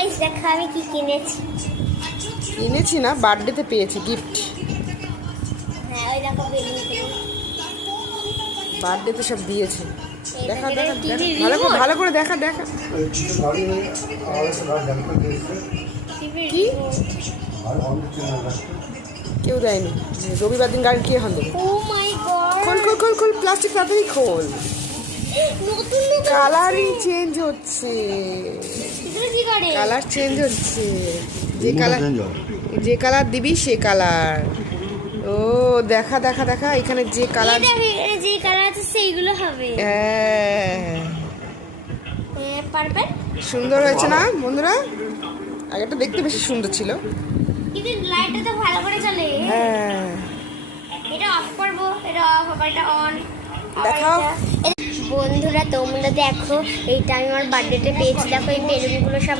Guys দেখো আমি কি কিনেছি না, বার্থডেতে পেয়েছি গিফট। হ্যাঁ ওই দেখো বেলুন টেলুন। বার্থডেতে সব দিয়েছে। দেখা এটা দেখা TV দেখা, ভালো করে দেখা দেখা। কি? কেউ দেয়নি। রবিবার দিন গাড়ি কে হন দেবে? ও মাই গড, খোল খোল খোল খোল, প্লাস্টিক তাড়াতাড়ি খোল। নতুন নতুন কালারিং চেঞ্জ হচ্ছে, ভিতরে কি করে? কালার চেঞ্জ হচ্ছে। যে কালার দিবি সে কালার। ও দেখা দেখা দেখা, এখানে যে কালার, এই দেখো এখানে যে কালার আছে সেইগুলো হবে। হ্যাঁ পারবেন? সুন্দর হয়েছে না বন্ধুরা? আগেটা দেখতে বেশি সুন্দর ছিল। কিন্তু লাইটটা তো ভালো করে জ্বলে। হ্যাঁ এটা অফ করবো, এটা অফ হবে, এটা অন। দেখাও। বন্ধুরা তোমরা দেখো, এইটা আমি আমার বার্থডেতে পেয়েছি। দেখো এই বেলুনগুলো সব